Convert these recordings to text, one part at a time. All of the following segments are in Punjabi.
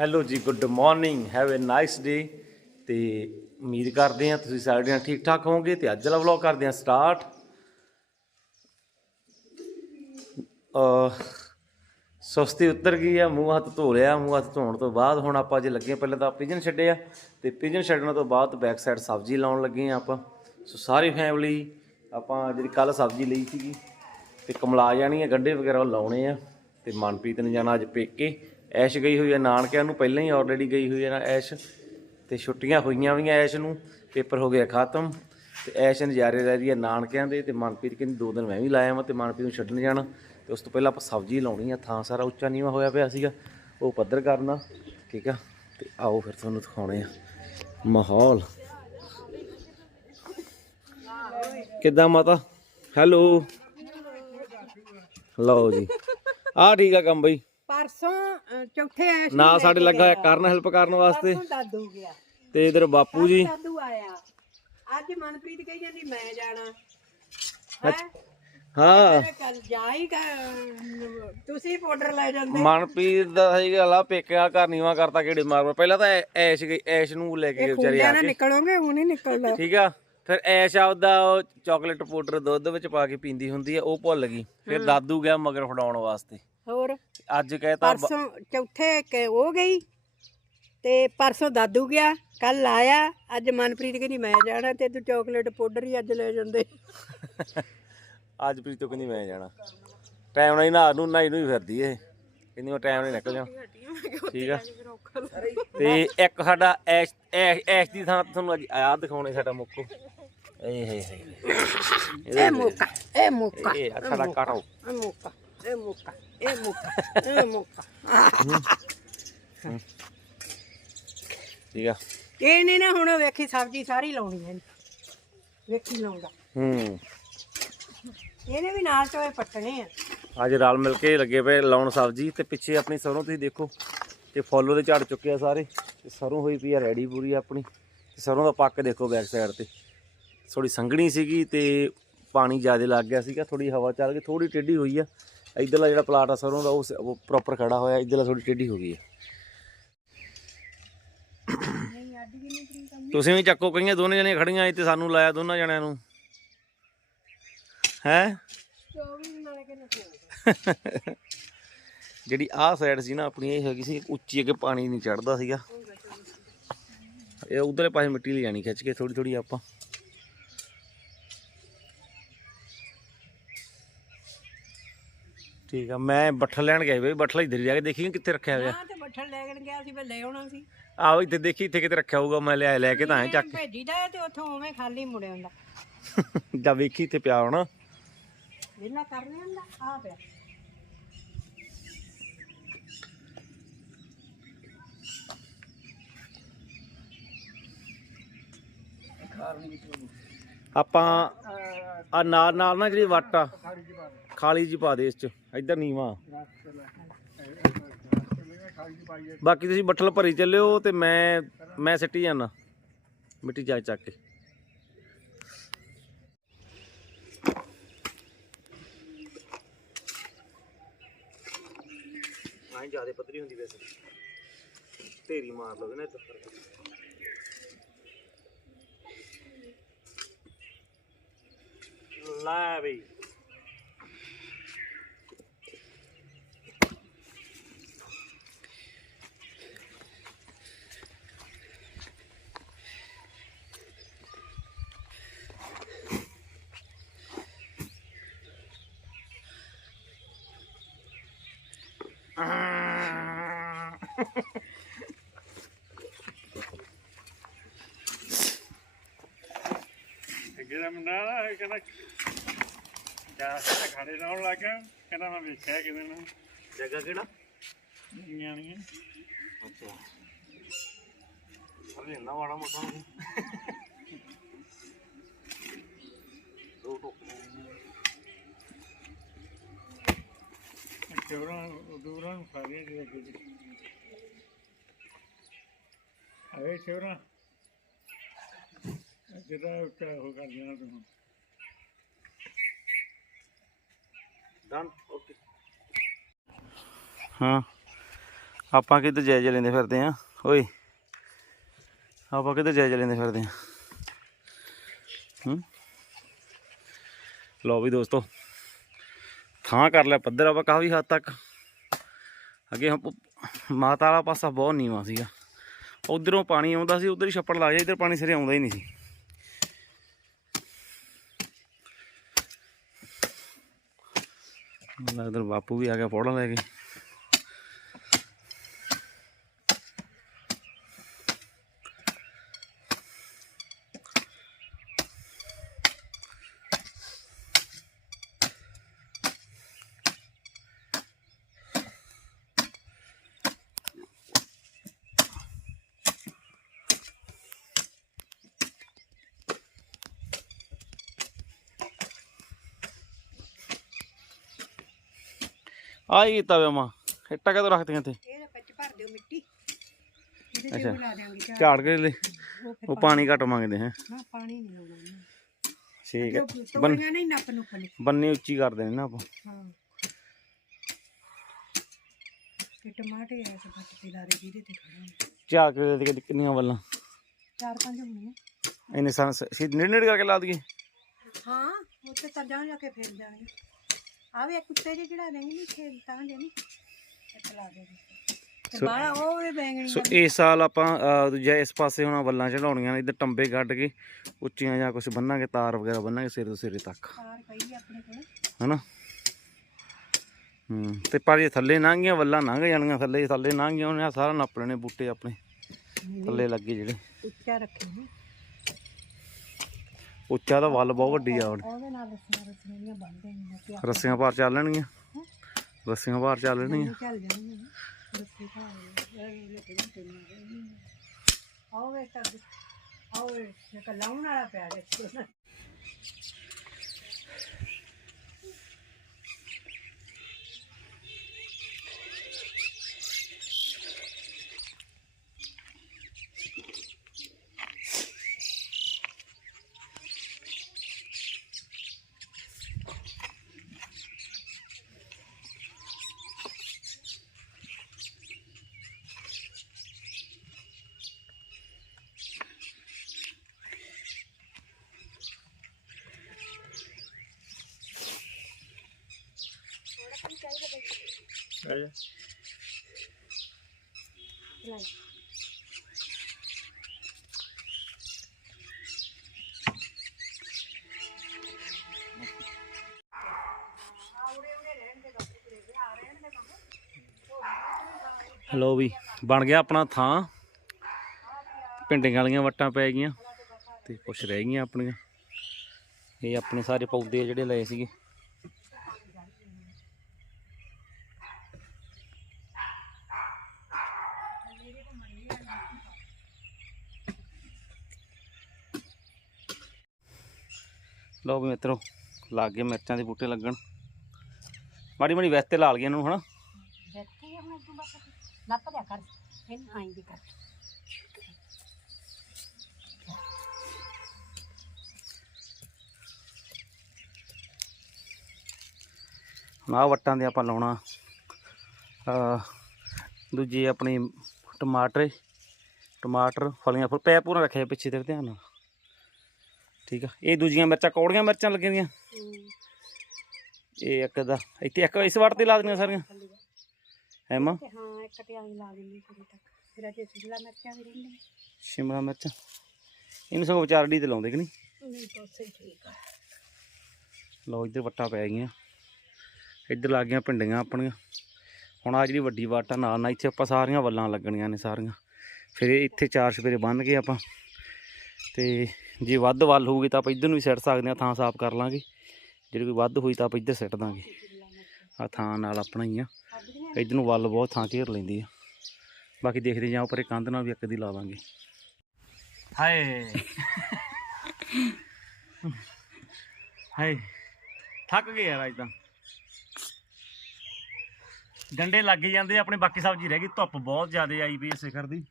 Hello ji good morning have a nice day ਤੇ ਉਮੀਦ ਕਰਦੇ ਹਾਂ ਤੁਸੀਂ ਸਾਰੇ ਠੀਕ ਠਾਕ ਹੋਵੋਗੇ ਤੇ ਅੱਜ ਦਾ ਵਲੌਗ ਕਰਦੇ ਹਾਂ ਸਟਾਰਟ ਅ ਸੁਸਤੀ ਉਤਰ ਗਈ ਆ ਮੂੰਹ ਹੱਥ ਧੋ ਲਿਆ ਮੂੰਹ ਹੱਥ ਧੋਣ ਤੋਂ ਬਾਅਦ ਹੁਣ ਆਪਾਂ ਜੇ ਲੱਗੇ ਹਾਂ, ਪਹਿਲਾਂ ਤਾਂ ਪਿਜਨ ਛੱਡਿਆ ਤੇ ਪਿਜਨ ਛੱਡਣ ਤੋਂ ਬਾਅਦ ਬੈਕ ਸਾਈਡ ਸਬਜ਼ੀ ਲਾਉਣ ਲੱਗੇ ਆ ਆਪਾਂ। ਸੋ ਸਾਰੀ ਫੈਮਿਲੀ ਆਪਾਂ ਜਿਹੜੀ ਕੱਲ ਸਬਜ਼ੀ ਲਈ ਸੀਗੀ ਤੇ ਕਮਲਾ ਜਾਣੀ ਆ ਗੰਡੇ ਵਗੈਰਾ ਉਹ ਲਾਉਣੇ ਆ। ਤੇ ਮਨਪ੍ਰੀਤ ਨੇ ਜਾਣਾ ਅੱਜ ਪੇਕੇ। ਐਸ਼ ਗਈ ਹੋਈ ਆ ਨਾਨਕਿਆਂ ਨੂੰ ਪਹਿਲਾਂ ਹੀ ਆਲਰੇਡੀ ਗਈ ਹੋਈ ਆ ਨਾ ਐਸ਼ ਤੇ ਛੁੱਟੀਆਂ ਹੋਈਆਂ ਵੀਆਂ ਐਸ਼ ਨੂੰ, ਪੇਪਰ ਹੋ ਗਿਆ ਖਤਮ ਤੇ ਐਸ਼ ਨਜ਼ਾਰੇ ਲੈ ਰਹੀ ਹੈ ਨਾਨਕਿਆਂ ਦੇ ਤੇ ਮਨਪ੍ਰੀਤ ਕਹਿੰਦੀ ਦੋ ਦਿਨ ਮੈਂ ਵੀ ਲਾਇਆ ਵਾਂ ਤੇ ਮਨਪ੍ਰੀਤ ਨੂੰ ਛੱਡਣ ਜਾਣਾ ਤੇ ਉਸ ਤੋਂ ਪਹਿਲਾਂ ਆਪਾਂ ਸਬਜ਼ੀ ਲਾਉਣੀ ਆ, ਥਾਂ ਸਾਰਾ ਉੱਚਾ ਨੀਵਾ ਹੋਇਆ ਪਿਆ ਸੀਗਾ, ਉਹ ਪੱਧਰ ਕਰਨਾ, ਠੀਕ ਆ, ਤੇ ਆਓ ਫਿਰ ਤੁਹਾਨੂੰ ਦਿਖਾਉਣੇ ਆ ਮਾਹੌਲ। ਕਿੱਦਾਂ ਮਾਤਾ? ਹੈਲੋ ਲਓ ਜੀ। ਆ ਠੀਕ ਆ ਕੰਮ ਬਈ। ਪਰਸੋਂ ਅ, ਚੌਥੇ ਆਇਆ ਸੀ ਨਾਲ ਸਾਡੇ ਲੱਗਾ ਹੋਇਆ ਕਰਨ ਹੈਲਪ ਕਰਨ ਵਾਸਤੇ। ਪਰਸੋਂ ਦਾਦੂ ਗਿਆ। ਤੇ ਇਧਰ ਬਾਪੂ ਜੀ। ਦਾਦੂ ਆਇਆ। ਅੱਜ ਮਨਪ੍ਰੀਤ ਕਹੀ ਜਾਂਦੀ ਮੈਂ ਜਾਣਾ। ਹੈ? ਹਾਂ। ਕੱਲ ਜਾਈਗਾ ਤੁਸੀਂ ਪਾਊਡਰ ਲੈ ਜਾਂਦੇ। ਮਨਪ੍ਰੀਤ ਦਾ ਸਹੀ ਗੱਲ ਆ ਪੇਕਿਆ ਘਰ ਨੀਵਾ ਕਰਤਾ ਕਿਹੜੇ ਮਾਰ ਪਹਿਲਾਂ ਤਾਂ ਐ- ਐਸ਼ ਗਈ ਐਸ਼ ਨੂੰ ਲੈ ਕੇ ਗਏ ਵਿਚਾਰੇ ਆ ਨਾਲ ਕੇ। ਨਿਕਲੋਗੇ ਹੁਣ ਹੀ ਨਿਕਲਦਾ। ਠੀਕ ਆ। ਫਿਰ ਐਸ਼ ਆਪਦਾ ਉਹ ਚਾਕਲੇਟ ਪਾਊਡਰ ਦੁੱਧ ਵਿੱਚ ਪਾ ਕੇ ਪੀਂਦੀ ਹੁੰਦੀ ਆ ਉਹ ਭੁੱਲ ਗਈ। ਫਿਰ ਦਾਦੂ ਗਿਆ ਮਗਰ ਫੜਾਉਣ ਵਾਸਤੇ। ਹੋਰ? ਅੱਜ ਕਹਿਤਾ ਪਰਸੋਂ ਚੌਥੇ ਕਿ ਉਹ ਗਈ ਤੇ ਪਰਸੋਂ ਦਾਦੂ ਗਿਆ ਕੱਲ ਆਇਆ ਅੱਜ ਮਨਪ੍ਰੀਤ ਕਹਿੰਦੀ ਮੈਂ ਜਾਣਾ ਤੇ ਤੂੰ ਚਾਕਲੇਟ ਪਾਊਡਰ ਹੀ ਅੱਜ ਲੈ ਜਾਂਦੇ। ਅੱਜ ਪ੍ਰੀਤੋ ਕਹਿੰਦੀ ਮੈਂ ਜਾਣਾ। ਟਾਈਮ ਨਾਲ ਹੀ ਨਹਾ ਨੂੰ ਨਹਾਈ ਨੂੰ ਹੀ ਫਿਰਦੀ ਏ ਕਹਿੰਦੀ ਮੈਂ ਟਾਈਮ ਨਾਲ ਹੀ ਨਿਕਲ ਜਾ ਠੀਕ ਆ। ਤੇ ਇੱਕ ਸਾਡਾ ਐਸ਼ ਐਸ਼ ਐਸ਼ ਦੀ ਥਾਂ ਤੁਹਾਨੂੰ ਅੱਜ ਆ ਦਿਖਾਉਣੇ ਸਾਡਾ ਮੁੱਕੋ। ਏ ਹੇ ਹੇ ਇਹ ਮੌਕਾ ਇਹ ਮੌਕਾ ਇਹ ਆ ਸਾਡਾ ਕਾਟੋ। ਇਹ ਮੌਕਾ। ਇਹ ਮੌਕਾ ਇਹ ਮੌਕਾ ਇਹ ਮੌਕਾ ਠੀਕ ਆ। ਇਹ ਨਹੀਂ ਨਾ ਹੁਣ ਵੇਖੀ ਸਬਜ਼ੀ ਸਾਰੀ ਲਾਉਣੀ ਹੈ ਵੇਖੀ ਲਾਉਂਦਾ। ਹੂੰ। ਇਹਨੇ ਵੀ ਨਾਲ ਚੋਏ ਪੱਟਣੇ ਆ। ਅੱਜ ਰਲ ਮਿਲ ਕੇ ਲੱਗੇ ਪਏ ਲਾਉਣ ਸਬਜ਼ੀ ਤੇ ਪਿੱਛੇ ਆਪਣੀ ਸਰੋਂ ਤੁਸੀਂ ਦੇਖੋ ਤੇ ਫੁੱਲ ਉਹਦੇ ਝੜ ਚੁੱਕੇ ਆ ਸਾਰੇ ਤੇ ਸਰੋਂ ਹੋਈ ਪਈ ਆ ਰੈਡੀ ਪੂਰੀ ਆਪਣੀ। ਤੇ ਸਰੋਂ ਦਾ ਪੱਕ ਦੇਖੋ ਬੈਕ ਸਾਈਡ ਤੇ। ਥੋੜੀ ਸੰਘਣੀ ਸੀਗੀ ਤੇ ਪਾਣੀ ਜ਼ਿਆਦਾ ਲੱਗ ਗਿਆ ਸੀਗਾ ਥੋੜੀ ਹਵਾ ਚੱਲ ਗਈ ਥੋੜੀ ਟੇਢੀ ਹੋਈ ਆ। ਇਧਰਲਾ ਜਿਹੜਾ ਪਲਾਟ ਆ ਸਰੋਂ ਦਾ ਉਹ ਪ੍ਰੋਪਰ ਖੜਾ ਹੋਇਆ, ਇਧਰਲਾ ਥੋੜੀ ਟੇਢੀ ਹੋ ਗਈ ਆ ਤੁਸੀਂ ਵੀ ਚੱਕੋ, ਕਈਆਂ ਦੋਨੇ ਜਣੇ ਖੜੀਆਂ ਸੀ ਸਾਨੂੰ ਲਾਇਆ ਦੋਨਾਂ ਜਣਿਆਂ ਨੂੰ। ਹੈ? ਜਿਹੜੀ ਆਹ ਸਾਈਡ ਸੀ ਨਾ ਆਪਣੀ, ਇਹ ਹੈਗੀ ਸੀ, ਉੱਚੀ ਅੱਗੇ ਪਾਣੀ ਨਹੀਂ ਚੜਦਾ ਸੀਗਾ। ਇਹ ਉਧਰਲੇ ਪਾਸੇ ਮਿੱਟੀ ਲੈ ਜਾਣੀ ਖਿੱਚ ਕੇ ਥੋੜੀ ਥੋੜੀ ਆਪਾਂ। ਠੀਕ ਆ ਮੈਂ ਬੱਠਲ ਲੈਣ ਗਿਆ ਬਈ ਬੱਠਲ ਇੱਧਰ ਜਾ ਕੇ ਦੇਖੀ ਕਿੱਥੇ ਰੱਖਿਆ ਹੋਇਆ? ਹਾਂ ਤੇ ਬੱਠਲ ਲੈ ਕੇ ਗਿਆ ਸੀ ਮੈਂ ਲੈ ਆਉਣਾ ਸੀ। ਆਹੋ ਇੱਥੇ ਦੇਖੀ ਇੱਥੇ ਕਿਤੇ ਰੱਖਿਆ ਹੋਊਗਾ ਮੈਂ ਲਿਆ ਲੈ ਕੇ ਤਾਂ ਆਇਆ ਚੱਕ ਭੇਜੀ ਦਾ ਤੇ ਉੱਥੋਂ ਉਵੇਂ ਖਾਲੀ ਮੁੜ ਆਉਂਦਾ ਕੇ ਜਾਂ ਵੇਖੀ ਇੱਥੇ ਪਿਆ ਹੋਣਾ। ਵਿਹਲਾ ਕਰ ਲਿਆਂਦਾ ਆ ਪਿਆ। ਆਪਾਂ ਆ ਨਾਲ ਨਾਲ ਨਾ ਜਿਹੜੀ ਵੱਟ ਆ ਖਾਲੀ ਜੀ ਪਾ ਦੇ ਇਸ ਚ। ਇੱਧਰ ਨੀਵਾ ਬਾਕੀ ਤੁਸੀਂ ਬੱਠਲ ਭਰੀ ਚੱਲਿਓ ਤੇ ਮੈਂ ਮੈਂ ਸਿੱਟੀ ਜਾਣਾ ਮਿੱਟੀ ਚੱਕ ਚੱਕ ਕੇ। ਆਈ ਜ਼ਿਆਦਾ ਪਤਲੀ ਹੁੰਦੀ ਵੈਸੇ। ਢੇਰੀ ਮਾਰ ਲਓਗੇ ਨਾ ਇੱਧਰ ਲੈ ਬਈ। ਅੱਗੇ ਦਾ ਮੁੰਡਾ ਨਾ ਇਹ ਕਹਿੰਦਾ ਜਾ ਖਾੜੇ ਲਾਉਣ ਲੱਗ ਗਿਆ ਕਹਿੰਦਾ ਮੈਂ ਵੇਖਿਆ ਕਿਤੇ ਨਾ। ਜਗ੍ਹਾ ਕਿਹੜਾ? ਨਿਆਣੀਆਂ ਅੱਛਾ। ਅਰੇ ਨਾ ਵਾੜਾ ਮੋਟਾ ਨਹੀਂ। ਦੋ ਚੋਰਾਂ ਦੂਰਾਂ ਨੂੰ ਫਾ ਰਿਹਾ ਜੀ ਅੱਗੇ ਜੀ ਆਏ ਚੋਰਾਂ। ਜਿਹੜਾ ਉੱਚਾ ਹੋ ਕਰ ਦੇਣਾ ਤੁਹਾਨੂੰ ਡਨ ਓਕੇ ਹਾਂ। ਆਪਾਂ ਕਿੱਧਰ ਜਾਇਜ਼ ਲੈਂਦੇ ਫਿਰਦੇ ਆ? ਓਏ। ਆਪਾਂ ਕਿੱਧਰ ਜਾਇਜ਼ ਲੈਂਦੇ ਫਿਰਦੇ ਆ? ਹੂੰ। ਲਓ ਵੀ ਦੋਸਤੋ। ਥਾਂ ਕਰ ਲਿਆ ਪੱਧਰ ਆਪਾਂ ਕਾਫੀ ਹੱਦ ਤੱਕ। ਅੱਗੇ ਹਮ- ਮਾਤਾ ਵਾਲਾ ਪਾਸਾ ਬਹੁਤ ਨੀਵਾਂ ਸੀਗਾ। ਉਧਰੋਂ ਪਾਣੀ ਆਉਂਦਾ ਸੀ ਉਧਰ ਹੀ ਛੱਪੜ ਲਾ ਜਾ ਇਧਰ ਪਾਣੀ ਸਿਰੇ ਆਉਂਦਾ ਹੀ ਨਹੀਂ ਸੀ। ਮੈਨੂੰ ਲੱਗਦਾ ਬਾਪੂ ਵੀ ਆ ਗਿਆ ਫੋੜਾ ਲੈ ਕੇ। ਆਈ ਕੀਤਾ ਵੇ ਮਾਂ ਇੱਟਾਂ ਕਦੋਂ ਰੱਖਦੀਆਂ ਤੇ ਇਹਦੇ ਵਿੱਚ ਭਰ ਦਿਓ ਮਿੱਟੀ। ਇਹਦੇ ਤੇ ਲਾ ਦਿਆਂਗੇ ਚਾਹ। ਝਾੜ ਕੇ ਲੈ ਉਹ ਪਾਣੀ ਘੱਟ ਮੰਗਦੇ ਹੈ। ਨਾ ਪਾਣੀ ਨਹੀਂ ਲਾਉਣਾ ਇਹਨੂੰ। ਠੀਕ ਹੈ। ਜੋ ਤੋੜੀਆਂ ਨਹੀਂ ਨੱਪ ਨੂੰ। ਪਲੇ ਬੰਨੀ ਉੱਚੀ ਕਰ ਦੇਣੀ ਨਾ ਆਪਾਂ। ਹਾਂ। ਤੇ ਟਮਾਟੇ ਐ ਤੇ ਬੱਟ ਤੇ ਲਾਰੇ ਜਿਹਦੇ ਤੇ ਖੜਾ ਝਾੜ ਕੇ ਕੇ ਕਿੰਨੀਆਂ ਵੱਲਾਂ। ਚਾਰ ਪੰਜ ਹੋਣੀਆਂ ਇਹਨੇ ਸਾਂ ਸਿੱਧ ਨੇੜ ਨੇੜ ਕਰਕੇ ਲਾ ਦਈਏ। ਹਾਂ ਉੱਤੇ ਤਾਂ ਜਾਣ ਜਾ ਕੇ ਫੇਰ ਜਾਣਗੇ। ਆ ਵੀ ਇੱਕ ਉੱਤੇ ਜਿਹੇ ਚੜਾ ਦੇਂਗੇ ਨਹੀਂ ਖੇਲ ਤਾਂ ਦੇ ਨਹੀਂ। ਇੱਥੇ ਲਾ ਦੇ ਤੇ ਬਾਹਲਾ ਉਹ ਵੀ ਬੈਂਗਣੀ ਸੋ ਇਸ ਸਾਲ ਆਪਾਂ ਅਹ, ਦੂਜਾ ਇਸ ਪਾਸੇ ਹੁਣ ਵੱਲਾਂ ਚੜਾਉਣੀਆਂ ਨੇ ਇੱਧਰ ਟੰਬੇ ਕੱਢ ਕੇ ਉੱਚੀਆਂ ਜਾਂ ਕੁਝ ਬੰਨਾਂਗੇ ਤਾਰ ਵਗੈਰਾ ਬੰਨਾਂਗੇ ਸਿਰ ਤੋਂ ਸਿਰੇ ਤੱਕ। ਕਾਰ ਪਈ ਆ ਆਪਣੇ ਕੋਲ। ਹਨਾ? ਹੂੰ ਤੇ ਪਰ ਇਹ ਥੱਲੇ ਲੰਘੀਆਂ ਵੱਲਾਂ ਲੰਘ ਜਾਣੀਆਂ ਥੱਲੇ ਥੱਲੇ ਲੰਘੀਆਂ ਉਹਨੇ ਆਹ ਸਾਰਾ ਨੱਪ ਲੈਣੇ ਬੂਟੇ ਆਪਣੇ। ਥੱਲੇ ਲੱਗੇ ਜਿਹੜੇ। ਉੱਚਾ ਰੱਖੇ ਨੇ। ਉੱਚਾ ਤਾਂ ਵੱਲ ਬਹੁਤ ਵੱਡੀ ਆ ਹੁਣ। ਉਹਦੇ ਨਾਲ ਰਸਨਾ ਰਸਨੀਆਂ ਬੰਨਦੇ ਨੇ ਤੇ ਰੱਸੀਆਂ ਭਾਰ ਚੱਲਣਗੀਆਂ ਰੱਸੀਆਂ ਭਾਰ ਚੱਲ ਜਾਣਗੇ ਨਾ ਰਸੀ ਖਾ ਲੈ ਲੈ ਕੇ ਤੇ ਮਾਰੇ ਆਓ ਵੇ ਤੱਕ ਆਓ ਵੇ ਇਹ ਲਾਉਣ ਵਾਲਾ ਪਿਆ ਨਾ ਲੋ ਵੀ, ਬਣ ਗਿਆ ਆਪਣਾ ਥਾਂ। ਪਿੰਡੀਆਂ ਵਾਲੀਆਂ ਵੱਟਾਂ ਪੈ ਗਈਆਂ ਤੇ ਕੁਛ ਰਹਿ ਗਈਆਂ ਆਪਣੀਆਂ। ਇਹ ਆਪਣੇ ਸਾਰੇ ਪੌਦੇ ਜਿਹੜੇ ਲਏ ਸੀਗੇ। ਲੋ ਵੀ ਮਿੱਤਰੋ ਲੱਗ ਗਏ ਮਿਰਚਾਂ ਦੇ ਬੂਟੇ ਲੱਗਣ। ਮਾੜੀ ਮਾੜੀ ਵੈਸਤੇ ਲਾ ਲਈਆਂ ਇਹਨੂੰ ਹਨਾ। ਬੈਠੇ ਹੁਣ ਤੂੰ ਬਸ ਨੱਪ ਲਿਆ ਕਰ ਇਹਨੂੰ ਆਈ ਦੀ ਕਰ। ਹੁਣ ਆਹ ਵੱਟਾਂ ਦੇ ਆਪਾਂ ਲਾਉਣਾ। ਦੂਜੀ ਆਪਣੀ ਟਮਾਟਰ ਟਮਾਟਰ ਫਲੀਆਂ ਫੁੱਲ ਪੈ ਪੂਰਾ ਰੱਖਿਆ ਪਿੱਛੇ ਤੇਰੇ ਧਿਆਨ ਨਾਲ। ਠੀਕ ਆ। ਇਹ ਦੂਜੀਆਂ ਮਿਰਚਾਂ ਕੌੜੀਆਂ ਮਿਰਚਾਂ ਲੱਗੀਆਂ ਦੀਆਂ ਇਹ ਇੱਕ ਦਾ ਇੱਥੇ ਇੱਕ ਇਸ ਵਾਰ ਤੇ ਲਾ ਦੇਣੀਆਂ ਸਾਰੀਆਂ। ਹੈ ਮਾਂ ਹਾਂ ਇੱਕ ਤੇ ਆਈ ਲਾ ਥੋੜੀ ਤੱਕ। ਫਿਰ ਅਜੇ ਸਿੱਲਾ ਮਿਰਚਾਂ ਵੀ ਰਹਿੰਦੀਆਂ। ਸ਼ਿਮਲਾ ਮਿਰਚ। ਇਹਨੂੰ ਸਗੋਂ ਵਿਚਾਰੜੀ ਤੇ ਲਾਉਂਦੇ ਕਿ ਨਹੀਂ? ਨਹੀਂ ਪਾਸੇ ਠੀਕ ਆ। ਲਓ ਇੱਧਰ ਵੱਟਾਂ ਪੈ ਗਈਆਂ। ਇੱਧਰ ਲੱਗ ਗਈਆਂ ਪਿੰਡੀਆਂ ਆਪਣੀਆਂ। ਹੁਣ ਆ ਜਿਹੜੀ ਵੱਡੀ ਵਾਟ ਨਾਲ ਨਾਲ ਇੱਥੇ ਆਪਾਂ ਸਾਰੀਆਂ ਵੱਲਾਂ ਲੱਗਣੀਆਂ ਨੇ ਸਾਰੀਆਂ। ਫਿਰ ਇੱਥੇ ਚਾਰ ਸਪੇਰੇ ਬੰਨ ਕੇ ਆਪਾਂ। ਤੇ ਜੇ ਵੱਧ ਵੱਲ ਹੋਊਗੀ ਤਾਂ ਆਪਾਂ ਇੱਧਰ ਨੂੰ ਵੀ ਸਿੱਟ ਸਕਦੇ ਹਾਂ, ਥਾਂ ਸਾਫ਼ ਕਰ ਲਾਂਗੇ। ਜੇ ਕੋਈ ਵੱਧ ਹੋਈ ਤਾਂ ਆਪਾਂ ਇੱਧਰ ਸਿੱਟ ਦਾਂਗੇ। ਆ ਥਾਂ ਨਾਲ ਆਪਣਾ ਹੀ ਆ। ਇੱਧਰ ਨੂੰ ਵੱਲ ਬਹੁਤ ਥਾਂ ਘੇਰ ਲੈਂਦੀ ਆ। ਬਾਕੀ ਦੇਖਦੇ ਜਾਂ ਉੱਪਰ ਕੰਧ ਨਾਲ ਵੀ ਇੱਕ ਦੀ ਲਾ ਦਾਂਗੇ। ਹਾਏ। ਹਾਏ। ਥੱਕ ਗਏ ਯਾਰ ਅੱਜ ਤਾਂ। ਡੰਡੇ ਲੱਗ ਜਾਂਦੇ ਆਪਣੇ ਬਾਕੀ ਸਬਜ਼ੀ ਰਹਿ ਗਈ, ਧੁੱਪ ਬਹੁਤ ਜ਼ਿਆਦਾ ਆਈ ਪਈ ਹੈ ਸਿਖਰ ਦੀ।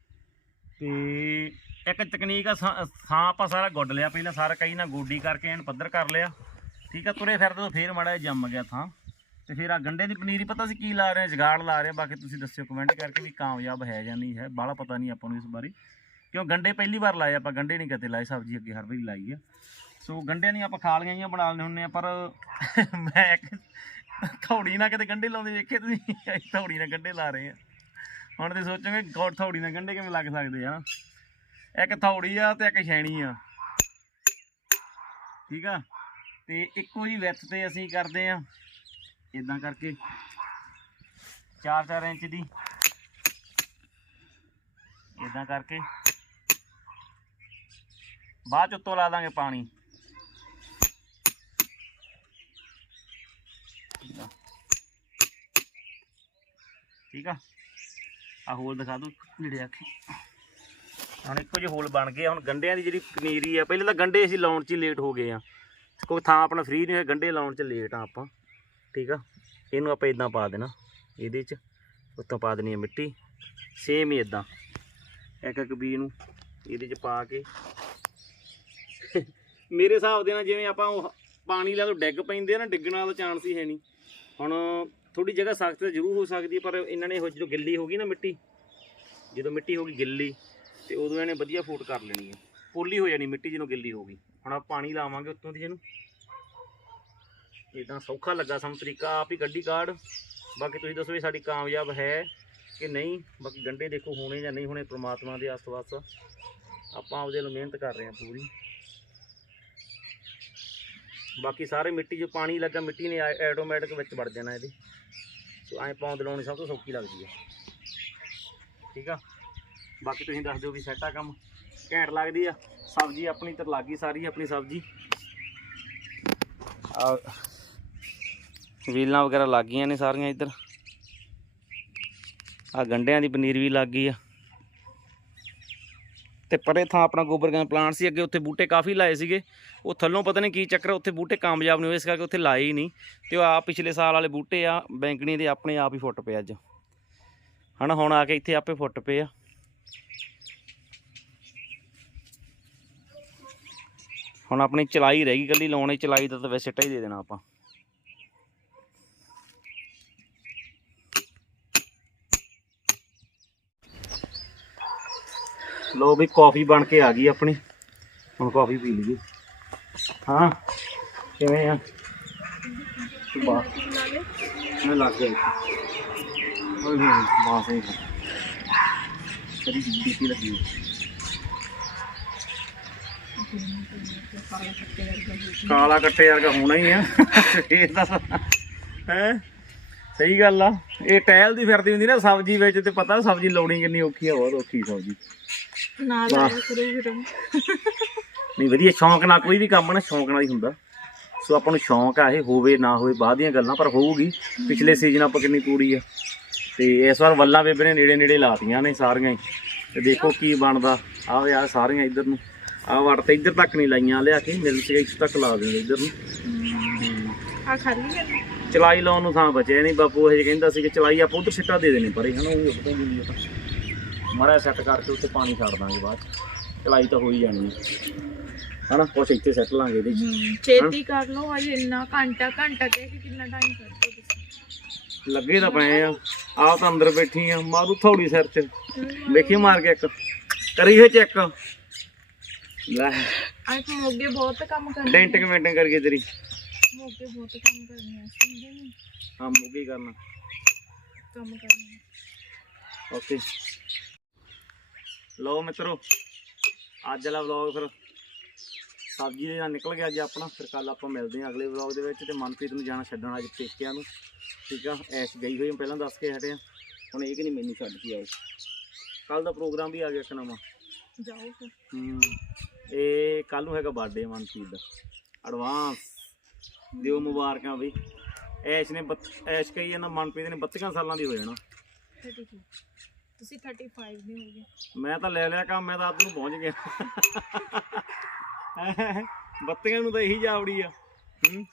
ਤੇ ਇੱਕ ਤਕਨੀਕ ਆ ਥਾਂ ਥਾਂ ਆਪਾਂ ਸਾਰਾ ਗੁੱਡ ਲਿਆ ਪਹਿਲਾਂ, ਸਾਰਾ ਕਈ ਨਾ ਗੋਡੀ ਕਰਕੇ ਐਨ ਪੱਧਰ ਕਰ ਲਿਆ। ਠੀਕ ਆ, ਤੁਰੇ ਫਿਰਦੇ ਤੋਂ ਫੇਰ ਮਾੜਾ ਜਿਹਾ ਜੰਮ ਗਿਆ ਥਾਂ। ਤੇ ਫਿਰ ਆ ਗੰਡੇ ਦੀ ਪਨੀਰੀ, ਪਤਾ ਸੀ ਕੀ ਲਾ ਰਹੇ ਆ ਜਗਾੜ ਲਾ ਰਹੇ ਬਾਕੀ ਤੁਸੀਂ ਦੱਸਿਓ ਕਮੈਂਟ ਕਰਕੇ ਵੀ ਕਾਮਯਾਬ ਹੈ ਜਾਂ ਨਹੀਂ ਹੈ, ਬਾਹਲਾ ਪਤਾ ਨਹੀਂ ਆਪਾਂ ਨੂੰ ਇਸ ਬਾਰੇ। ਕਿਉਂ ਗੰਡੇ ਪਹਿਲੀ ਵਾਰ ਲਾਏ ਆਪਾਂ, ਗੰਡੇ ਨਹੀਂ ਕਦੇ ਲਾਏ, ਸਬਜ਼ੀ ਅੱਗੇ ਹਰ ਵਾਰੀ ਲਾਈ ਆ। ਸੋ ਗੰਡਿਆਂ ਦੀਆਂ ਆਪਾਂ ਖਾਲੀਆਂ ਹੀ ਬਣਾ ਲੈਂਦੇ ਹੁੰਨੇ ਆ ਪਰ ਮੈਂ ਇੱਕ ਥੌੜੀ ਨਾਲ ਕਿਤੇ ਗੰਡੇ ਲਾਉਂਦੇ ਵੇਖੇ ਤੁਸੀਂ, ਅਸੀਂ ਥੌੜੀ ਨਾਲ ਗੰਡੇ ਲਾ ਰਹੇ ਆ ਹੁਣ ਤੇ ਸੋਚੋਗੇ ਗੋੜ ਥੌੜੀ ਨਾਲ ਗੰਡੇ ਕਿਵੇਂ ਲੱਗ ਸਕਦੇ ਆ? ਇੱਕ ਥੌੜੀ ਆ ਤੇ ਇੱਕ ਛੈਣੀ ਆ। ਠੀਕ ਆ? ਤੇ ਇੱਕੋ ਹੀ ਵਿੱਥ ਤੇ ਅਸੀਂ ਕਰਦੇ ਆ। ਇਦਾਂ ਕਰਕੇ। 4-4 ਇੰਚ ਦੀ। ਇਦਾਂ ਕਰਕੇ। ਬਾਅਦ ਚ ਉੱਤੋਂ ਲਾ ਦਾਂਗੇ ਪਾਣੀ। ਠੀਕ ਆ? ਠੀਕ ਆ? ਹੋਲ ਦਿਖਾ ਦੋ ਨੇੜੇ ਆਖੀ ਹੁਣ ਇੱਕੋ ਜਿਹੇ ਹੋਲ ਬਣ ਗਏ ਹੁਣ ਗੰਡਿਆਂ ਦੀ ਜਿਹੜੀ ਪਨੀਰੀ ਆ, ਪਹਿਲੇ ਤਾਂ ਗੰਡੇ ਅਸੀਂ ਲਾਉਣ 'ਚ ਹੀ ਲੇਟ ਹੋ ਗਏ ਆ। ਕੋਈ ਥਾਂ ਆਪਣਾ ਫ੍ਰੀ ਨਹੀਂ ਹੋਇਆ, ਗੰਡੇ ਲਾਉਣ 'ਚ ਲੇਟ ਆ ਆਪਾਂ। ਠੀਕ ਆ? ਇਹਨੂੰ ਆਪਾਂ ਇਦਾਂ ਪਾ ਦੇਣਾ, ਇਹਦੇ 'ਚ। ਉੱਤੋਂ ਪਾ ਦੇਣੀ ਆ ਮਿੱਟੀ। ਸੇਮ ਹੀ ਇਦਾਂ ਇੱਕ ਇੱਕ ਬੀ ਨੂੰ ਇਹਦੇ 'ਚ ਪਾ ਕੇ। ਮੇਰੇ ਹਿਸਾਬ ਦੇ ਨਾਲ ਜਿਵੇਂ ਆਪਾਂ ਉਹ ਪਾਣੀ ਲਾ ਤੋਂ ਡਿੱਗ ਪੈਂਦੇ ਆ ਨਾ, ਡਿੱਗਣ ਵਾਲਾ ਚਾਂਸ ਹੀ ਹੈ ਨਹੀਂ। ਹੁਣ ਥੋੜੀ ਜਗ੍ਹਾ ਸਖਤ ਤਾਂ ਜ਼ਰੂਰ ਹੋ ਸਕਦੀ ਹੈ ਪਰ ਇਹਨਾਂ ਨੇ ਉਹ ਜਦੋਂ ਗਿੱਲੀ ਹੋ ਗਈ ਨਾ ਮਿੱਟੀ, ਜਦੋਂ ਮਿੱਟੀ ਹੋ ਗਈ ਗਿੱਲੀ ਤੇ ਉਦੋਂ ਇਹਨੇ ਵਧੀਆ ਫੂਟ ਕਰ ਲੈਣੀ ਹੈ। ਪੋਲੀ ਹੋ ਜਾਣੀ, ਮਿੱਟੀ ਜਿਹਨੂੰ ਗਿੱਲੀ ਹੋ ਗਈ। ਹੁਣ ਆਪਾਂ ਪਾਣੀ ਲਾਵਾਂਗੇ ਉੱਤੋਂ ਦੀ ਇਹਨੂੰ। ਇਦਾਂ ਸੌਖਾ ਲੱਗਾ ਸਾਨੂੰ ਤਰੀਕਾ, ਆਪ ਹੀ ਗੱਡੀ ਕਾਢ। ਬਾਕੀ ਤੁਸੀਂ ਦੱਸੋ ਵੀ ਸਾਡੀ ਕਾਮਯਾਬ ਹੈ ਕਿ ਨਹੀਂ? ਬਾਕੀ ਗੰਡੇ ਦੇਖੋ ਹੋਣੇ ਜਾਂ ਨਹੀਂ ਹੋਣੇ ਪ੍ਰਮਾਤਮਾ ਦੇ ਆਸ-ਪਾਸ। ਆਪਾਂ ਆਪਦੇ ਨੂੰ ਮਿਹਨਤ ਕਰ ਰਹੇ ਹਾਂ ਪੂਰੀ। ਬਾਕੀ ਸਾਰੇ ਮਿੱਟੀ 'ਚ ਪਾਣੀ ਲੱਗਾ, ਮਿੱਟੀ ਨੇ ਆਟੋਮੈਟਿਕ ਵਿੱਚ ਵੜ ਜਾਣਾ ਇਹਦੇ। ਸੋ ਐਂ ਪੌਂਦ ਲਾਉਣੀ ਸਭ ਤੋਂ ਸੌਖੀ ਲੱਗਦੀ ਹੈ। ਠੀਕ ਆ? ਬਾਕੀ ਤੁਸੀਂ ਦੱਸ ਦਿਓ ਵੀ ਸੈੱਟ ਆ ਕੰਮ। ਘੈਂਟ ਲੱਗਦੀ ਆ। ਸਬਜ਼ੀ ਆਪਣੀ ਤੇ ਲੱਗੀ ਸਾਰੀ, ਆਪਣੀ ਸਬਜ਼ੀ। ਆ ਵੀਲਾਂ ਵਗੈਰਾ ਲੱਗ ਗਈਆਂ ਨੇ ਸਾਰੀਆਂ ਇੱਧਰ। ਆ ਗੰਡਿਆਂ ਦੀ ਪਨੀਰ ਵੀ ਲੱਗ ਗਈ ਆ। ਤੇ ਪਰੇ ਥਾਂ ਆਪਣਾ ਗੋਬਰ ਗੈਸ ਪਲਾਂਟ ਸੀ, ਅੱਗੇ ਉੱਥੇ ਬੂਟੇ ਕਾਫੀ ਲਾਏ ਸੀਗੇ। ਉਹ ਥੱਲੋਂ ਪਤਾ ਨਹੀਂ ਕੀ ਚੱਕਰ ਉੱਥੇ ਬੂਟੇ ਕਾਮਯਾਬ ਨਹੀਂ ਹੋਏ, ਇਸ ਕਰਕੇ ਉੱਥੇ ਲਾਏ ਹੀ ਨਹੀਂ। ਤੇ ਉਹ ਆ ਪਿਛਲੇ ਸਾਲ ਵਾਲੇ ਬੂਟੇ ਆ, ਬੈਂਕਣੀ ਦੇ ਆਪਣੇ ਆਪ ਹੀ ਫੁੱਟ ਪਏ ਅੱਜ। ਹਨਾ, ਹੁਣ ਆ ਕੇ ਇੱਥੇ ਆਪੇ ਫੁੱਟ ਪਏ ਆ। ਹੁਣ ਆਪਣੀ ਚਲਾਈ ਰਹਿ ਗਈ ਕੱਲੀ ਲਾਉਣੇ ਚਲਾਈ ਦਾ ਤਾਂ ਵੈਸੇ ਹੀ ਦੇ ਦੇਣਾ ਆਪਾਂ। ਲੋ ਵੀ ਕਾਫੀ ਬਣ ਕੇ ਆ ਗਈ ਆਪਣੀ। ਹੁਣ ਕਾਫੀ ਪੀ ਲਈਏ। ਹਾਂ, ਕਿਵੇਂ ਆ? ਬਾਹ ਮੈਂ ਲੱਗ ਗਿਆ। ਇੱਥੇ। ਹੋਏ ਬਾਹ ਸਹੀ ਕਦੀ ਬੀਪੀ ਲੱਗੀ ਕਾਲਾ ਕੱਟੇ ਵਰਗਾ ਹੋਣਾ ਹੀ ਆ। ਇਹ ਤਾਂ ਹੈ? ਸਹੀ ਗੱਲ ਆ। ਇਹ ਟਹਿਲ ਦੀ ਫਿਰਦੀ ਹੁੰਦੀ ਨਾ ਸਬਜ਼ੀ ਵਿੱਚ ਤੇ ਪਤਾ ਸਬਜ਼ੀ ਲਾਉਣੀ ਕਿੰਨੀ ਔਖੀ ਆ ਬਹੁਤ ਔਖੀ ਸਬਜ਼ੀ। ਨਾਲ ਨਹੀਂ ਵਧੀਆ ਸ਼ੌਂਕ ਨਾਲ ਕੋਈ ਵੀ ਕੰਮ ਨਾ ਸ਼ੌਂਕ ਨਾਲ ਹੀ ਹੁੰਦਾ। ਸੋ ਆਪਾਂ ਨੂੰ ਸ਼ੌਂਕ ਆ ਇਹ ਹੋਵੇ ਨਾ ਹੋਵੇ ਬਾਅਦ ਦੀਆਂ ਗੱਲਾਂ ਪਰ ਹੋਊਗੀ। ਪਿਛਲੇ ਸੀਜ਼ਨ ਆਪਾਂ ਕਿੰਨੀ ਤੂੜੀ ਆ। ਤੇ ਇਸ ਵਾਰ ਵੱਲਾ ਬੇਬੇ ਨੇ ਨੇੜੇ ਨੇੜੇ ਲਾਤੀਆਂ ਨੇ ਸਾਰੀਆਂ ਹੀ। ਤੇ ਦੇਖੋ ਕੀ ਬਣਦਾ। ਆਹ ਯਾਰ ਸਾਰੀਆਂ ਇੱਧਰ ਨੂੰ। ਆਹ ਵੜ ਤੇ ਇੱਧਰ ਤੱਕ ਨਹੀਂ ਲਾਈਆਂ ਲਿਆ ਕੇ ਮਿਲ ਤੇ ਇੱਥੇ ਤੱਕ ਲਾ ਦਿੰਦੇ ਇੱਧਰ ਨੂੰ। ਆ ਖਾਲੀ ਕਰ ਚਲਾਈ ਲਾਉਣ ਨੂੰ ਥਾਂ ਬਚਿਆ ਨਹੀਂ ਬਾਪੂ ਇਹ ਕਹਿੰਦਾ ਸੀ ਕਿ ਚਲਾਈ ਆਪਾਂ ਉਧਰ ਸਿੱਟਾ ਦੇ ਦੇਣੀ ਪਰੇ ਹਨਾ ਉਹ ਵੀ ਪਤਾ ਨਹੀਂ ਤਾਂ ਮੜਾ ਸੈੱਟ ਕਰਕੇ ਉੱਤੇ ਪਾਣੀ ਛੱਡ ਦਾਂਗੇ ਬਾਅਦ ਚਲਾਈ ਤਾਂ ਹੋ ਹੀ ਜਾਣੀ ਹੈ। ਹਨਾ ਕੁਛ ਇੱਥੇ ਸੈੱਟ ਲਾਂਗੇ ਇਹਦੇ। ਛੇਤੀ ਕਰ ਲਓ ਅਜੇ ਇੰਨਾ ਘੰਟਾ ਘੰਟਾ ਕਿ ਕਿੰਨਾ ਟਾਈਮ ਕਰਦੇ ਤੁਸੀਂ। ਲੱਗੇ ਤਾਂ ਪਏ ਆ। ਆਹ ਤਾਂ ਅੰਦਰ ਬੈਠੀ ਆ ਮਾਰੂ ਥੋੜੀ ਸਿਰ 'ਚ। ਵੇਖੀ ਮਾਰ ਕੇ ਇੱਕ। ਕਰੀਏ ਚੈੱਕ ਲੈ ਅੱਜ ਮੋਗੇ ਬਹੁਤ ਕੰਮ ਕਰਨੇ ਡੈਂਟਿੰਗ ਮੈਂਟਿੰਗ ਕਰਕੇ ਤੇਰੀ। ਮੋਗੇ ਬਹੁਤ ਕੰਮ ਕਰਨੇ ਆ ਸਮਝੇ ਨਹੀਂ ਹਾਂ ਮੁੱਗੀ ਕਰਨਾ। ਕੰਮ ਕਰਨੇ ਆ। ਓਕੇ। ਲੋ ਮਿੱਤਰੋ ਅੱਜ ਵਾਲਾ ਵਲੌਗ ਫਿਰ ਸਬਜ਼ੀ ਦੇ ਨਾਲ ਨਿਕਲ ਗਿਆ ਅੱਜ ਆਪਣਾ। ਫਿਰ ਕੱਲ ਆਪਾਂ ਮਿਲਦੇ ਹਾਂ ਅਗਲੇ ਵਲੌਗ ਦੇ ਵਿੱਚ ਤੇ ਮਨਪ੍ਰੀਤ ਨੂੰ ਜਾਣਾ ਛੱਡਣ ਅੱਜ ਪੇਕਿਆਂ ਨੂੰ। ਠੀਕ ਆ ਐਸ਼ ਗਈ ਹੋਈ ਪਹਿਲਾਂ ਦੱਸ ਕੇ ਹਟੇ ਆ। ਹੁਣ ਇਹ ਕਿ ਨਹੀਂ ਮੈਨੂੰ ਛੱਡ ਕੇ ਆਓ ਕੱਲ ਦਾ ਪ੍ਰੋਗਰਾਮ ਵੀ ਆ ਗਿਆ ਇੱਕ ਨਵਾਂ। ਜਾਓ ਫਿਰ। ਹਮ, ਇਹ ਕੱਲ ਨੂੰ ਹੈਗਾ ਬਰਥਡੇ ਮਨਪ੍ਰੀਤ ਦਾ। ਐਡਵਾਂਸ ਦਿਓ ਮੁਬਾਰਕਾਂ ਬਈ। ਐਸ਼ ਨੇ ਬੱਤ- ਐਸ਼ ਕਹੀ ਜਾਂਦਾ ਮਨਪ੍ਰੀਤ ਨੇ 32 ਸਾਲਾਂ ਦੀ ਹੋ ਜਾਣਾ। 32 ਤੁਸੀਂ 35 ਨਹੀਂ ਹੋਗੇ। ਮੈਂ ਤਾਂ ਲੈ ਲਿਆ ਕੰਮ ਮੈਂ ਤਾਂ ਅੱਧ ਨੂੰ ਪਹੁੰਚ ਗਿਆ। ਬੱਤੀਆਂ ਨੂੰ ਤਾਂ ਇਹੀ ਜਾਵੜੀ ਆ। ਹੂੰ।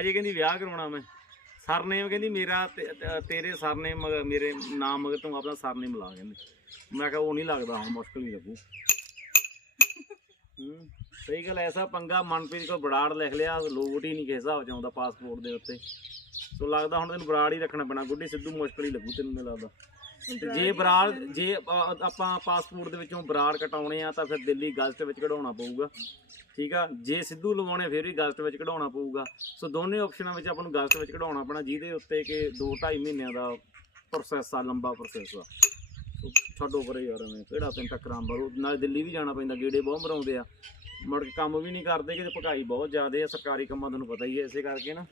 ਹਜੇ ਕਹਿੰਦੀ ਵਿਆਹ ਕਰਾਉਣਾ ਮੈਂ। ਸਰਨੇਮ ਕਹਿੰਦੀ ਮੇਰਾ ਤੇ- ਤੇ- ਤੇਰੇ ਸਰਨੇਮ ਮੇਰੇ ਨਾਮ ਮਗਰ ਤੂੰ ਆਪਣਾ ਸਰਨੇਮ ਲਾ ਕਹਿੰਦੀ। ਮੈਂ ਕਿਹਾ ਉਹ ਨਹੀਂ ਲੱਗਦਾ ਹੁਣ ਮੁਸ਼ਕਲ ਹੀ ਲੱਗੂ। ਸਹੀ ਗੱਲ ਐਸਾ ਪੰਗਾ ਮਨਪ੍ਰੀਤ ਕੋ ਬੜਾੜ ਲਿਖ ਲਿਆ ਲੋਟ ਹੀ ਨਹੀਂ ਕਿਸੇ ਹਿਸਾਬ ਚ ਆਉਂਦਾ ਪਾਸਪੋਰਟ ਦੇ ਉੱਤੇ। ਸੋ ਲੱਗਦਾ ਹੁਣ ਤੈਨੂੰ ਬਰਾੜ ਹੀ ਰੱਖਣਾ ਪੈਣਾ ਗੁੱਡੀ ਸਿੱਧੂ ਮੁਸ਼ਕਲ ਹੀ ਲੱਗੂ ਤੈਨੂੰ ਮੈਨੂੰ ਲੱਗਦਾ। ਤੇ ਜੇ ਬਰਾੜ ਜੇ ਆਪਾਂ ਆਪਾਂ ਪਾਸਪੋਰਟ ਦੇ ਵਿੱਚੋਂ ਬਰਾੜ ਕਟਾਉਣੇ ਆ ਤਾਂ ਫਿਰ ਦਿੱਲੀ ਗਜ਼ਟ ਵਿੱਚ ਕਢਾਉਣਾ ਪਊਗਾ। ਠੀਕ ਆ? ਜੇ ਸਿੱਧੂ ਲਵਾਉਣੇ ਫਿਰ ਵੀ ਗਜ਼ਟ ਵਿੱਚ ਕਢਾਉਣਾ ਪਊਗਾ। ਸੋ ਦੋਨੇ ਆਪਸ਼ਨਾਂ ਵਿੱਚ ਆਪਾਂ ਨੂੰ ਗਜ਼ਟ ਵਿੱਚ ਕਢਾਉਣਾ ਪੈਣਾ ਜਿਹਦੇ ਉੱਤੇ ਕਿ 2.5 ਮਹੀਨਿਆਂ ਦਾ ਪ੍ਰੋਸੈਸ ਆ ਲੰਬਾ ਪ੍ਰੋਸੈਸ ਆ। ਛੱਡੋ ਪਰੇ ਯਾਰ ਐਵੇਂ ਕਿਹੜਾ ਤੈਨੂੰ ਟੱਕਰਾਂ ਬਰੋ ਨਾਲ ਦਿੱਲੀ ਵੀ ਜਾਣਾ ਪੈਂਦਾ ਗੇੜੇ ਬਹੁਤ ਮਰਾਉਂਦੇ ਆ। ਮੁੜ ਕੇ ਕੰਮ ਵੀ ਨਹੀਂ ਕਰਦੇ ਕਿ ਭਕਾਈ ਬਹੁਤ ਜ਼ਿਆਦੇ ਆ ਸਰਕਾਰੀ ਕੰਮਾਂ ਤੁਹਾਨੂੰ ਪਤਾ ਹੀ ਹੈ ਇਸੇ ਕਰਕੇ ਨਾ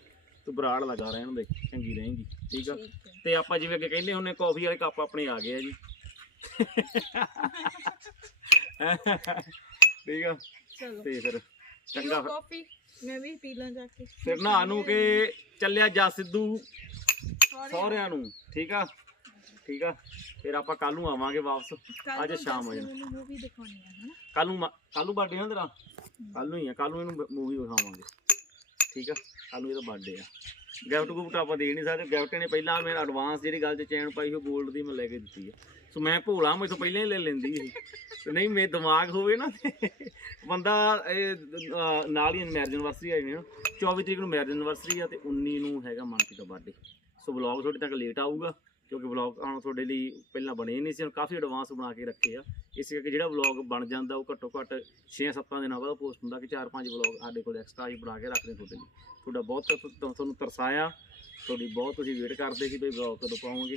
ਤੂੰ ਬਰਾੜ ਲਗਾ ਰਹਿਣ ਦੇ ਚੰਗੀ ਰਹੇਗੀ ਠੀਕ ਆ? ਤੇ ਆਪਾਂ ਜਿਵੇਂ ਅੱਗੇ ਕਹਿੰਦੇ ਹੁੰਨੇ ਕਾਫੀ ਵਾਲੇ ਕੱਪ ਆਪਣੇ ਆ ਗਏ ਆ ਜੀ। ਠੀਕ ਆ? ਤੇ ਫਿਰ ਚੰਗਾ ਕਾਫੀ ਮੈਂ ਵੀ ਪੀ ਲਾਂ ਜਾ ਕੇ। ਫਿਰ ਨਹਾ ਨੂੰ ਕੇ ਚੱਲਿਆ ਜਾ ਸਿੱਧੂ ਸਹੁਰਿਆਂ ਨੂੰ ਠੀਕ ਆ? ਠੀਕ ਆ? ਫਿਰ ਆਪਾਂ ਕੱਲ ਨੂੰ ਆਵਾਂਗੇ ਵਾਪਸ। ਅੱਜ ਸ਼ਾਮ ਹੋ ਜਾਣੀ ਮੈਨੂੰ ਮੂਵੀ ਦਿਖਾਉਣੀ ਆ ਹਨਾ? ਕੱਲ ਨੂੰ ਕੱਲ ਨੂੰ ਬਰਥਡੇ ਆ ਤੇਰਾ? ਕੱਲ ਨੂੰ ਹੀ ਆ ਕੱਲ ਨੂੰ ਇਹਨੂੰ ਮੂਵੀ ਵਿਖਾਵਾਂਗੇ। ਠੀਕ ਆ? ਕੱਲ ਨੂੰ ਇਹਦਾ ਬਰਥਡੇ ਆ। ਗਿਫਟ ਗੁਫਟ ਆਪਾਂ ਦੇ ਨਹੀਂ ਸਕਦੇ। ਗਿਫਟ ਨੇ ਪਹਿਲਾਂ ਮੇਰਾ ਐਡਵਾਂਸ ਜਿਹੜੀ ਗੱਲ 'ਚ ਚੈਨ ਪਾਈ ਉਹ 골ਡ ਦੀ ਮੈਂ ਲੈ ਕੇ ਦਿੱਤੀ ਆ। ਸੋ ਮੈਂ ਭੋਲਾ ਮੈਥੋਂ ਪਹਿਲਾਂ ਹੀ ਲੈ ਲੈਂਦੀ ਸੀ। ਤੇ ਨਹੀਂ ਮੇ ਦਿਮਾਗ ਹੋਵੇ ਨਾ ਤੇ ਬੰਦਾ ਇਹ ਅਹ, ਨਾਲ ਹੀ ਮੈਰਿਜ ਐਨਵਰਸਰੀ ਆਈ ਨੇ ਨਾ 24 ਤਰੀਕ ਨੂੰ ਮੈਰਿਜ ਐਨਵਰਸਰੀ ਆ ਤੇ 19 ਨੂੰ ਹੈਗਾ ਮਨਪ੍ਰੀਤ ਦਾ ਬਰਥਡੇ ਸੋ ਵਲੌਗ ਤੁਹਾਡੇ ਤੱਕ ਲੇਟ ਆਊਗਾ। ਕਿਉਂਕਿ ਵਲੌਗ ਹੁਣ ਤੁਹਾਡੇ ਲਈ ਪਹਿਲਾਂ ਬਣੇ ਨਹੀਂ ਸੀ, ਹੁਣ ਕਾਫੀ ਐਡਵਾਂਸ ਬਣਾ ਕੇ ਰੱਖੇ ਆ। ਇਸ ਕਰਕੇ ਜਿਹੜਾ ਵਲੌਗ ਬਣ ਜਾਂਦਾ, ਉਹ ਘੱਟੋ ਘੱਟ 6-7 ਦਿਨਾਂ ਬਾਅਦ ਪੋਸਟ ਹੁੰਦਾ ਕਿ 4-5 ਵਲੌਗ ਸਾਡੇ ਕੋਲ ਐਕਸਟਰਾ ਹੀ ਬਣਾ ਕੇ ਰੱਖਦੇ ਤੁਹਾਡੇ ਲਈ। ਤੁਹਾਡਾ ਬਹੁਤ ਤੁਹਾਨੂੰ ਤਰਸਾਇਆ। ਤੁਹਾਡੀ ਬਹੁਤ ਤੁਸੀਂ ਵੇਟ ਕਰਦੇ ਸੀ ਬਈ ਵਲੌਗ ਕਦੋਂ ਪਾਉਂਗੇ।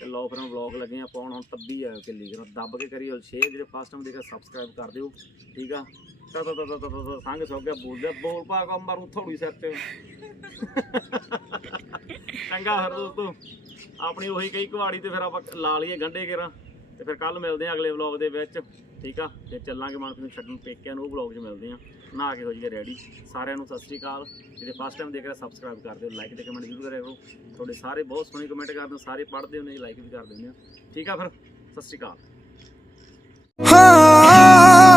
ਤੇ ਲਓ ਫਿਰ ਹੁਣ ਵਲੌਗ ਲੱਗੇ ਆ ਪਾਉਣ ਹੁਣ ਤੱਬੀ ਆ ਕਿੱਲੀ ਕਰ ਦੱਬ ਕੇ ਕਰੀ ਸ਼ੇਅਰ ਜਿਹੜੇ ਫਸਟ ਟਾਈਮ ਦੇਖਿਆ ਸਬਸਕ੍ਰਾਈਬ ਕਰ ਦਿਓ। ਠੀਕ ਆ? ਤਾ ਤਾ ਤਾ ਤਾ ਤਾ ਤਾ ਸੰਗ ਸੋ ਗਿਆ ਬੋਲਦੇ, ਬੋਲ ਪਾ ਕੋ ਮਾਰੂ ਥੋੜੀ ਸਿਰ ਤੇ। ਚੰਗਾ ਫਿਰ ਦੋਸਤੋ। ਆਪਣੀ ਉਹੀ ਕਈ ਕੁਹਾੜੀ ਤੇ ਫਿਰ ਆਪਾਂ ਲਾ ਲਈਏ ਗੰਢੇ ਕੇਰਾ ਤੇ ਫਿਰ ਕੱਲ ਮਿਲਦੇ ਆ ਅਗਲੇ ਵਲੌਗ ਦੇ ਵਿੱਚ, ਠੀਕ ਆ? ਤੇ ਚੱਲਾਂਗੇ ਮਨਪ੍ਰੀਤ ਨੂੰ ਛੱਡਣ, ਪੇਕਿਆਂ ਨੂੰ ਉਹ ਵਲੌਗ 'ਚ ਮਿਲਦੇ ਆ ਨਹਾ ਕੇ ਹੋ ਜੀਏ ਰੈਡੀ ਸਾਰਿਆਂ ਨੂੰ ਸਤਿ ਸ੍ਰੀ ਅਕਾਲ। ਜਿਹੜੇ ਫਸਟ ਟਾਈਮ ਦੇਖ ਰਹੇ ਸਬਸਕ੍ਰਾਈਬ ਕਰ ਦਿਓ ਲਾਈਕ ਤੇ ਕਮੈਂਟ ਜ਼ਰੂਰ ਕਰਿਆ ਕਰੋ। ਤੁਹਾਡੇ ਸਾਰੇ ਬਹੁਤ ਸੋਹਣੇ ਕਮੈਂਟ ਕਰਦੇ ਹੋ, ਸਾਰੇ ਪੜ੍ਹਦੇ ਹੋ ਨੇ ਲਾਈਕ ਵੀ ਕਰ ਦਿੰਦੇ ਆ। ਠੀਕ ਆ ਫਿਰ, ਸਤਿ ਸ੍ਰੀ ਅਕਾਲ। ਹਾਂ।